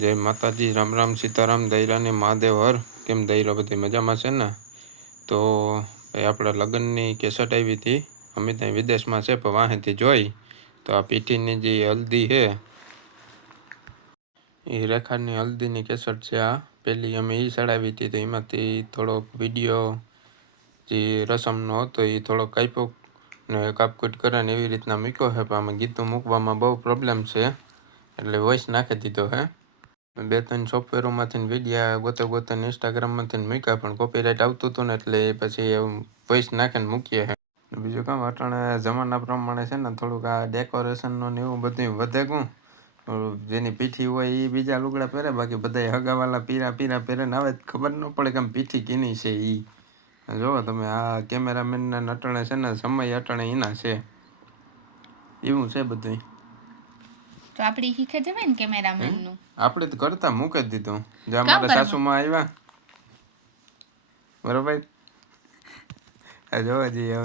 જય માતાજી, રામ રામ, સીતારામ, દૈરા ને મહાદેવ હર. કેમ દૈરા બધી મજામાં છે ને? તો ભાઈ આપણે લગ્નની કેસેટ આવી હતી, અમે ત્યાં વિદેશમાં છે પણ વાહેથી જોઈ તો આ પીઠીની જે હલ્દી છે એ રેખાની હલ્દીની કેસેટ છે. આ પહેલી અમે એ ચડાવી હતી તો એમાંથી થોડોક વિડીયો જે રસમનો હતો એ થોડો કાપ્યો ને કાપકૂટ કરે ને એવી રીતના મૂક્યો છે, પણ આમાં ગીતો મૂકવામાં બહુ પ્રોબ્લેમ છે એટલે વોઇસ નાખી દીધો હે. 2-3 સોફ્ટવેરોમાંથી વિડીયા ગોતે ઇન્સ્ટાગ્રામમાંથી મૂક્યા પણ કોપીરાઇટ આવતું હતું ને એટલે પછી વોઇસ નાખીને મૂકીએ છે. બીજું કામ અટાણે જમાના પ્રમાણે છે ને થોડુંક આ ડેકોરેશનનું ને એવું બધું વધે ગું. જેની પીઠી હોય એ બીજા લુગડા પહેરે, બાકી બધા હગાવાલા પીરા પહેરે ને આવે ખબર ન પડે કે આમ પીઠી કીની છે એ. જોવો તમે આ કેમેરામેનના અટાણે છે ને સમય અટાણે એના છે એવું છે બધું. તો આપણે શીખે જવાય ને કેમેરામેન નું. આપણે તો કરતા મૂકી દીધું. જે અમારા સાસુમાં આવ્યા બરોબર, આ જોવા જઈએ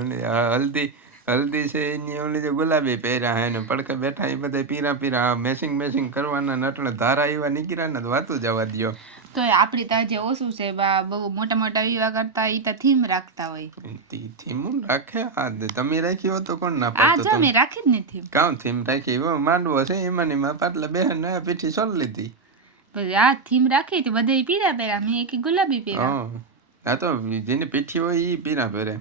હલ્દી છે એની ઓલી જે ગુલાબી પહેર્યા હે ને પડખે બેઠા એ બધા પીરા મેસિંગ કરવાના નટણે ધારા એવા નીકળ્યા ને વાતું જવા દો. તો આપણી ત્યાં જે ઓછું છે બહુ મોટા વિવાહ કરતા એ તો થીમ રાખતા હોય. થીમ રાખે આ તમે રાખી હો તો કોણ ના પાડતો? આ મેં રાખી જ નથી. કામ થીમ રાખી માંડવો છે એમાં પાટલે બેહન પીઠી સોલ લીધી. પછી આ થીમ રાખી તો બધા પીરા પહેર્યા, મેં એક ગુલાબી પહેર્યા. આ તો જેની પીઠી હોય એ પીરા પહેરે,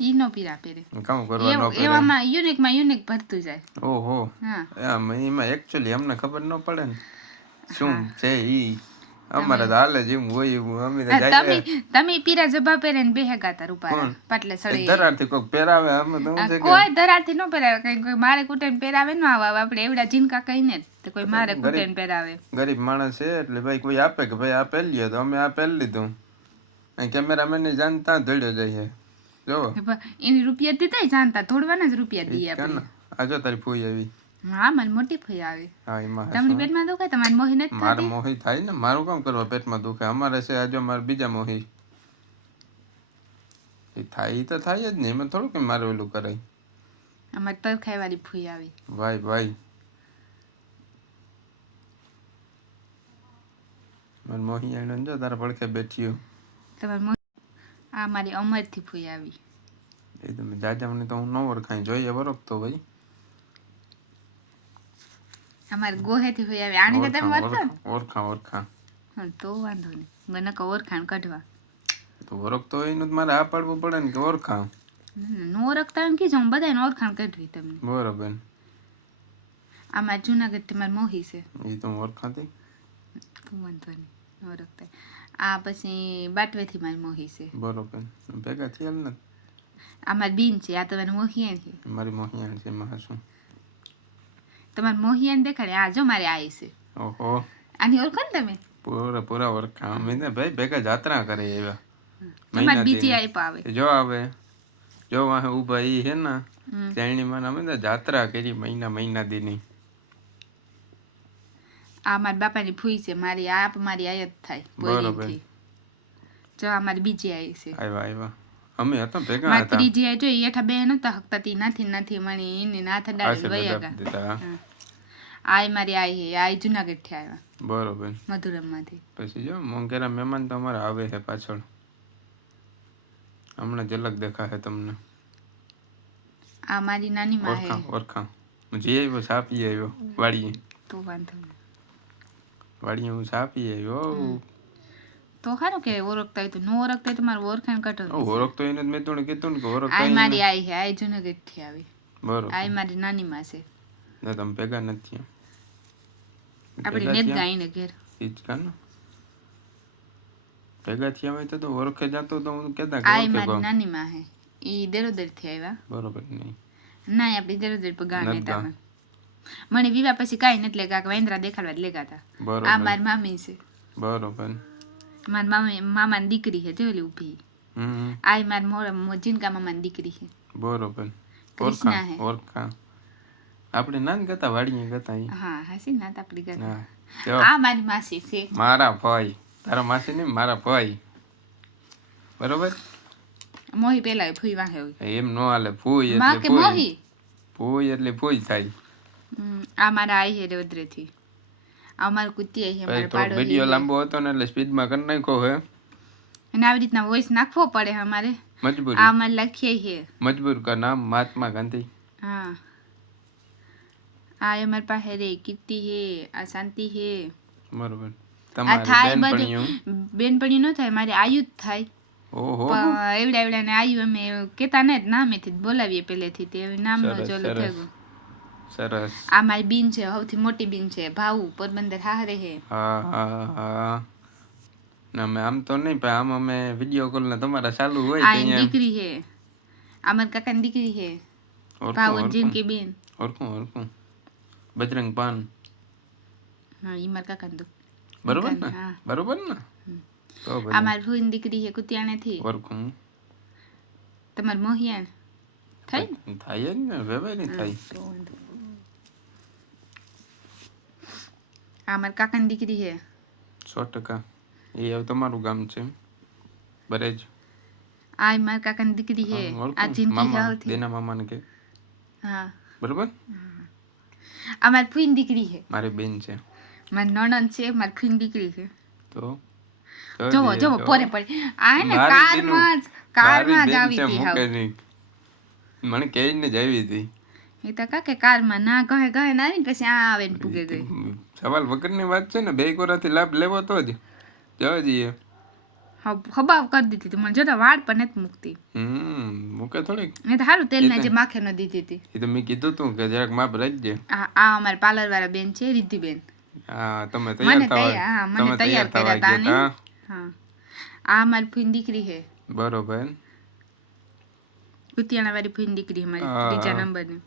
ઈ નો પીરા પહેરે. કામ કરવા નો પહેરે. એવામાં યુનિક ભરતું જાય. ઓહો, એમાં એકચ્યુઅલી અમને ખબર ન પડે ને શું છે ઈ. અમારે તો હાલે જેવું હોય એવું અમે તો જાય. તમે પીરા જભા પહેરે ને બેહગાતા રૂપારા પાટલે સડી ધરારથી કોક પહેરાવે. અમે તો કોઈ ધરારથી ન પહેરાવે, કઈ મારે કુટેન પહેરાવે ન આવે. આપણે એવડા જીનકા કહીને તો કોઈ મારે કુટેન પહેરાવે. ગરીબ માણસ છે એટલે ભાઈ કોઈ આપે કે ભાઈ આ પહેરી લ્યો તો અમે આ પહેરી લીધું. કેમેરામેન ની જાણતા ધડ્યો જાય જો એની રૂપિયા દીધા જાણતા થોડવાના જ રૂપિયા દઈએ આપણે. આ જો તારી ફૂઈ આવી. હા, મારી મોટી ફૂઈ આવી. હા, એમાં તમને પેટમાં દુખે? તમારી મોહી નથી થતી? મારે મોહી થાય ને, મારું કામ કરવા પેટમાં દુખે? અમારે છે આજો મારે બીજા મોહી એ થાય તો થાય જ ને, એમાં થોડું કે મારે ઓલું કરાય. અમારે તર ખાઈવાળી ફૂઈ આવી. ભાઈ મારી મોહી આને જો તારા પડખે બેઠ્યો. તમારી આ મારી અમરથી ફૂઈ આવી. એ તમે જાજામને તો હું ન ઓળખાય જોઈએ વરખતો ભાઈ. અમારે ગોહેથી ફૂઈ આવી. આની તો તમે ઓળખા હા, તો વાંધો નહીં. મને કહો ઓળખાણ કાઢવા તો ઓળખતો હોય ને મારે આ પાડવું પડે ને કે ઓળખા નો ઓળખતા હોય ને કીધું હું બધાને ઓળખાણ કાઢવી તમને. બરોબર. આમાં જુનાગઢ થી મારી મોહી છે એ તો ઓળખાતી. વાંધો નહીં ઓળખતા. આ પછી બાટવેથી મારી મોહી છે. બરોબર, ભેગા થયેલ ને. આ મારી બીન છે. આ તમારી મોહિયાન છે. મારી મોહિયાન છે. માં શું તમારી મોહિયાન દેખાડે? આ જો મારી આઈ છે. ઓહો, આની ઓળખો ને તમે? પૂરા ઓળખા. અમે ને ભાઈ ભેગા જાત્રા કરે એવા. તમારી બીજી આઈ પાવે જો આવે જો વાહે ઊભા ઈ હે ને તેણી માં અમે જાત્રા કરી મહિના દીની. આ મારા બાપાની ફૂઈ છે. મારી મારી આયત થાય. બરોબર. જો આ મારી બીજી આઈ છે. આવ્યા અમે હતા ભેગા હતા. મારી ત્રીજી આઈ જો એઠા બે નતા હકતા તી નથી મણી એની નાથ ડાળી વયાગા. આઈ મારી આઈ હે. આઈ જુનાગઢ થી આવ્યા. બરોબર. મધુરમ માંથી. પછી જો મોંઘેરા મહેમાન તો અમારા આવે છે પાછળ. હમણાં ઝલક દેખાશે તમને. આ મારી નાની માં હે. ઓળખા જે આવ્યો સાપી આવ્યો વાડીએ. તો વાંધો નહીં. વાડીએ હું સાપી આવ્યો. તો સારું કે ઓળખતા હોય તો. નો ઓળખતા હોય તો મારે ઓળખાણ કાઢો. ઓળખતો એને મેં તને કીધું ને કે ઓળખતા. આઈ મારી આઈ હે. આઈ જુનાગઢ થી આવી. બરોબર. આઈ મારી નાની માં છે. ના તમે ભેગા નથી. આપણે નેત ગાઈને ઘેર ઈ જ કાનો ભેગા થયા હોય તો ઓળખે જાતો તો હું કેતા કે આઈ મારી નાની માં હે. ઈ દેરોદર થી આવ્યા. બરોબર. નહીં ના આપણે દેરોદર પર ગામ નતા. મને વિવાહ પછી કાઈ નથી લેગા કે વેન્દ્રા દેખાડવા જ લેગા હતા. આ મારી મામી છે. બરોબર. મારી મામાની દીકરી છે જોલી ઊભી. આઈ મારી જીનકા મામાની દીકરી છે. બરોબર. કૃષ્ણા હે. ઓળખા આપણે નાન ગતા વાડીએ ગતા. હા હાસી નાત આપડી ગતા. આ મારી માસી છે. મારા ભાઈ. તારા માસી નહીં મારા ભાઈ. બરોબર. મોહી પેલા ફૂઈ વાહે હોય. એમ નો હાલે. ફૂઈ એટલે મોહી. ફૂઈ એટલે ફૂઈ થાય. આ મારા આઈ હે દેવદ્ર થી. આ અમારું કુતિયા છે, ભાઈ અમારો તો પાડો વિડિયો છે. લાંબો હતો ને એટલે સ્પીડમાં કરી નાખ્યો હે. અને આવી રીતના વોઇસ નાખવો પડે અમારે. મજબૂરી. આ અમારે લખીએ છે. મજબૂર કા નામ મહાત્મા ગાંધી. હા. આ અમારી પાસે રે કીર્તિ હે, આ શાંતિ હે. બરોબર. આ તમારી થાય બેનપણીઓ. બધું બેનપણી ન થાય, મારી આયુ જ થાય. ઓહો. એવડા એવડા ને આયુ અમે કેતા ને નામેથી જ બોલાવીએ પહેલેથી, તે નામનો જ ઓલો થઈ ગયો. સરસ. આ મારી બીન છે, સૌથી મોટી બીન છે, ભાઉ પોરબંદર હારે હે. હા હા હા. ના મેં આમ તો નહીં, પણ આમ અમે વિડિયો કોલ ને તમારા ચાલુ હોય આ તો એની અહીંયા દીકરી હે, અમાર કાકાની દીકરી હે, ભાવ જીનકી બેન. ઓળખું બજરંગ પાન. હા, ઈ માર કાકાની દો. બરોબર ને? હા. બરોબર ને? તો આ ભાઈ મારી ફૂઈની દીકરી હે, કુતિયાણે થી. ઓળખું. તમાર મોહિયાણ થાય ને? થાય જ ને, વેવાય નહીં થાય. આ માર કાકાની દીકરી હે. 100%. એ હવે તમારું ગામ છે બરેજ. આ માર કાકાની દીકરી હે. આ જીનકી મામા હે. દેના મામાને કે. હા. બરોબર. આ મારી ફૂઈની દીકરી હે. મારી બેન છે. મારી નણંદ છે, મારી ફૂઈની દીકરી છે. તો જોવો પોરે પડે. આ હે ને કારમાં જ આવી હતી હાવ. મને કે ને જ આવી હતી. એ તો કાકે કારમાં ના કહે ને આવી ને પછી આ આવે ને પૂગે ગઈ. સવાલ વગરની વાત છે ને, બે કોરાથી લાભ લેવો તો જ જવા જઈએ. હબાવ કરી દીધી હતી મને, જોતા વાળ પણ નથી મૂકતી. મૂકે થોડીક. એ તો સારું તેલ ને જે માખે ન દીધી હતી. એ તો મેં કીધું તું કે જરાક માપ રાખજે. આ અમારા પાર્લર વાળા બેન છે, રિદ્ધિબેન. હા, તમે મને તૈયાર તૈયાર કર્યા હતા ને. હા. આ અમારી ફૂઈની દીકરી છે. બરોબર. કુતિયાણા વાળી ફૂઈની દીકરી અમારી, ત્રીજા નંબરની.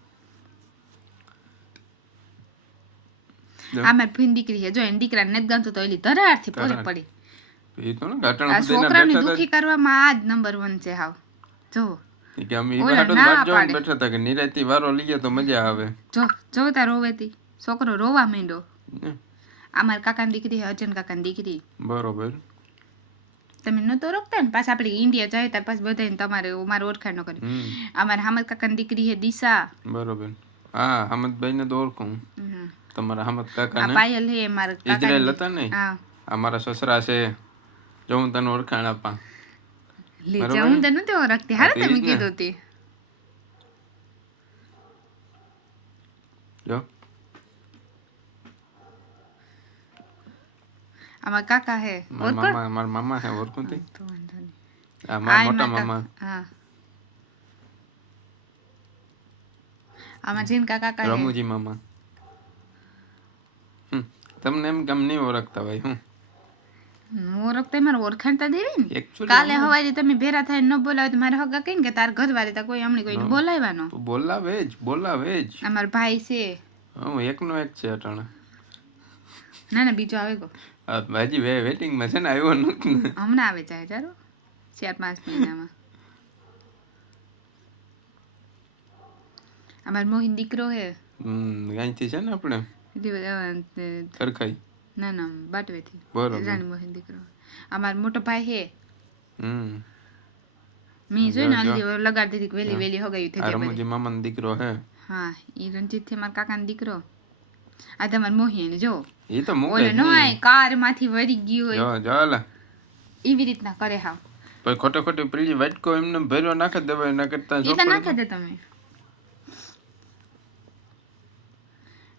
આ મારી ફૂઈની દીકરી છે. જો એની દીકરાને નથી ગમતું તો એલી ધરારથી પોરે પડી. એ તો ને ગાટણ આ છોકરાને દુખી કરવામાં આ જ નંબર 1 છે હાવ. જો કે અમે ઈ વાડો વાત જોઈને બેઠા હતા કે નિરાતી વારો લઈએ તો મજા આવે. જો તાર રોવેતી છોકરો રોવા માંડ્યો. આ મારા કાકાની દીકરી, અજન કાકાની દીકરી. બરોબર. તમે નતો રોકતા ને પાછા આપણે ઇન્ડિયા જાય ત્યાર પાછા બધાને તમારે મારે ઓળખાણ ન કરી. અમારા હામદ કાકાની દીકરી છે દિશા. બરોબર. હા, હામદભાઈ ને તો ઓળખું. તમારા હામદ કાકા ને આ પાયલ હે મારા કાકા. ઇઝરાયલ હતા ને? હા. અમારા સસરા છે. જો હું તને ઓળખાણ આપા. લે જા હું તને તો ઓળખતી. હારે તમે કીધું તી. જો અમાર કાકા હે. મારા મામા હે, ઓળખું તી. તો વાંધો નહીં. આ મારા મોટા મામા. હા. આમાં જીનકા કાકા હે. રમુજી મામા. તમને એમ કેમ નહીં ઓળખતા ભાઈ? ઓળખતા મારે ઓળખાણ તો દેવી ને. કાલે હવારે તમે ભેરા થાય ન બોલાવે તો મારે હગા કહીને કે તાર ઘરવાળી તા કોઈ હમણાં કોઈને બોલાવવાનો. બોલાવે જ. અમારો ભાઈ છે. હું એકનો એક છે અટાણે. ના બીજો આવે ગો. હજી વેટિંગ માં છે ને, આવ્યો નથી ને. હમણાં આવે જાય ચાલો 4-5 મહિનામાં. અમાર મોહિન દીકરો હે. ગાયથી છે ને આપણે સરખાઈ. ના બાટવેથી. બરોબર. રાણી મોહિન દીકરો. અમાર મોટો ભાઈ હે. મી જોઈ ને અલી લગાડી દીધી વેલી હગાયું થઈ ગઈ. રમુજી મામાનો દીકરો હે. હા, ઈ રણજીત થી મારા કાકાનો દીકરો. આ તમાર મોહિન જો. ઈ તો મૂકે ઓલે નો આય કાર માંથી વળી ગયો હોય. જો લે. ઈવી રીતના કરે હાવ. પણ ખોટે પેલી વાટકો એમને ભર્યો નાખી દેવાય ના કરતા. ઈ તો નાખી દે તમે.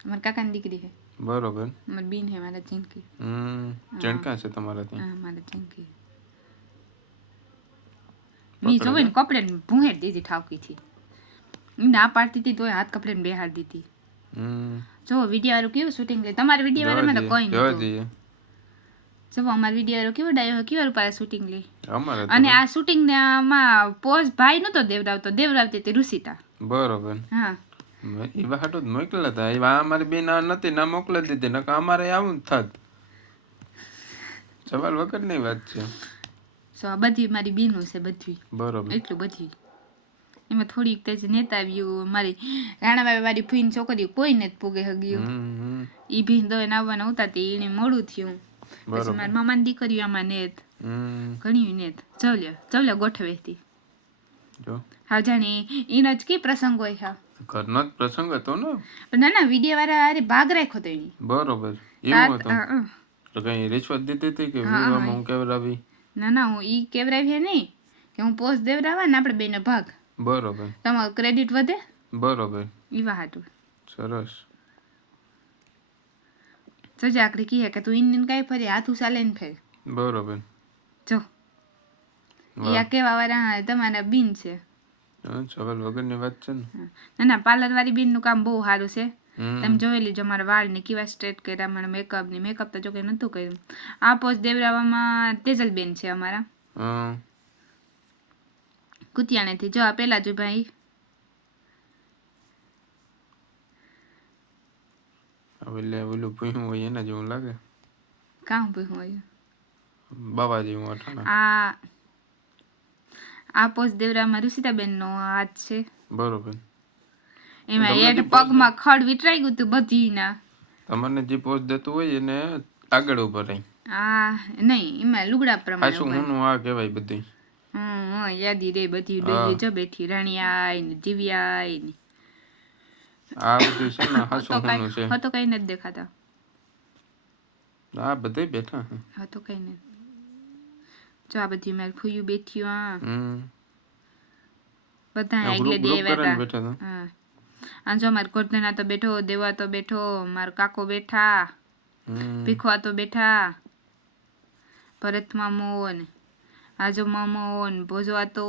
અમાર કાકાની દીકરી હે. બરોબર. અમાર બીન હે મારા જીનકી. ચણકા છે તમારા ત્યાં? હા, મારા જીનકી. મી જોવે ને કપડે ભૂંહેડ દીધી ઠાવકી થી. ના પાડતી હતી તોય હાથ કપડે બેહાડ દીધી. જો વિડિયો વાળું કેવું શૂટિંગ લે. તમારા વિડિયો વાળામાં તો કોઈ નહીં. જો અમારા વિડિયો વાળો કેવો ડાયો કેવા પાસે શૂટિંગ લે. અને આ શૂટિંગ ને આમાં પોઝ ભાઈ નતો દેવરાવતી હતી રુસિતા. બરોબર. હા. એ વાહટો જ મોકલા હતા. એ અમારી બેન નથી ના મોકલા દીધી. નકા અમારે આવું જ થાત. સવાલ વગરની વાત છે. આ બધી મારી બેનો છે બધી. બરોબર. એટલું બધી. એમાં થોડીક તે નેતા આવ્યું મારી રાણાબાઈ વાળી ફૂઈની છોકરી કોઈ ને પૂગે હગ્યું. ઈ ભી દોય આવવાના ઉતાતી એને મોડું થયું. પછી મારી મામાની દીકરીઓ આમાં નેત ઘણી નેત ચવલે ગોઠવે હતી. હા જાણી એનો જ કી પ્રસંગ હોય. હા, ઘરનો જ પ્રસંગ હતો ને. ના વિડિયો વાળા અરે ભાગ રાખ્યો તો એની. બરોબર. એવું હતું તો કઈ રિશ્વત દીધી હતી કે વિવાહમાં હું કેવરાવી? ના હું ઈ કેવરાવી નહીં કે હું પોસ્ટ દેવરાવા ને આપણે બેને ભાગ. બરોબર. તમારું ક્રેડિટ વધે. બરોબર. ઈવા હાટું. સરસ. સજાકડી કહે કે તું ઇન્ડિયન કાંઈ ફરી હાથું ચાલે ને ફેર. બરોબર. જો યા કેવા વાળા તમારા બીન છે. સવાલ વગરની વાત છે ને. ના પાર્લર વાળી બેન નું કામ બહુ સારું છે. તમે જોઈ લીજો મારા વાળ ને કેવા સ્ટ્રેટ કર્યા, મારા મેકઅપ તો જો કે નતું કર્યું. આ પોસ્ટ દેવરાવામાં તેજલ બેન છે અમારા કુતિયાણેથી. જો આ પેલા જો ભાઈ ઓલું પૂછ્યું હોય એના જેવું લાગે. કામ પૂછ્યું હોય બાબા જેવું અઠાણા. આ પોસ્ટ દેવરામાં ઋષિતાબેન નો હાથ છે. બરોબર. એમાં એડ પગમાં ખડ વિતરાઈ ગયું હતું બધી ના. તમને જે પોસ્ટ દેતું હોય એને આગળ ઉપર રહી. નહીં એમાં લુગડા પ્રમાણે. શું હું આ કહેવાય બધી. યાદી રે બધી ડોહી જો બેઠી રાણીયાય ને જીવ્યાય ને. આ બધું છે ને હાસું હોનું છે. તો કઈ નથી દેખાતા. આ બધે બેઠા તો કઈ નથી. જો આ બધી મારી ફૂયું બેઠ્યું. બધા આગલે દેવાતા. આ જો મારા ગોરધના તો બેઠો, દેવા તો બેઠો, મારા કાકો બેઠા, ભીખવા તો બેઠા, ભરત મામો ને આજો મામો ને ભોજવા તો